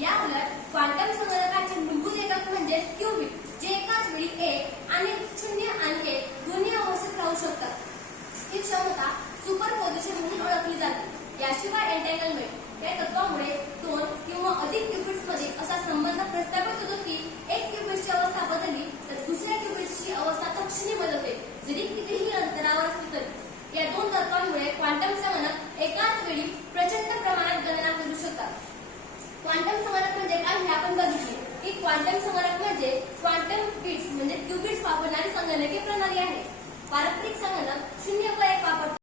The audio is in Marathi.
या उलट क्वांटम संगणकाचे मूलभूत एकक म्हणजे क्यूबिट, जे एकाच वेळी 1 आणि 0 आणि 1 दोन्ही अवस्थेत राहू शकतात. ही क्षमता सुपरपोजिशन म्हणून ओळखली जाते. याशिवाय एंटँगलमेंट या तत्वामुळे 2 किंवा अधिक क्यूबिट्समध्ये असा संबंध प्रस्थापित होतो की एक क्यूबिटची अवस्था बदलली तर दुसऱ्या क्यूबिटची अवस्था तत्क्षणी बदलते, जरी कितीही अंतरावर असली तरी. या दोन तत्वांमुळे क्वांटम संगणक एकाच वेळी प्रचंड प्रमाणात गणना करू शकतात. क्वांटम संगणक म्हणजे काय हे आपण बघितले की क्वांटम संगणक म्हणजे क्वांटम बिट्स म्हणजे क्यूबिट्स वापरणारी संगणकीय प्रणाली आहे. पारंपरिक संगणक 0 व 1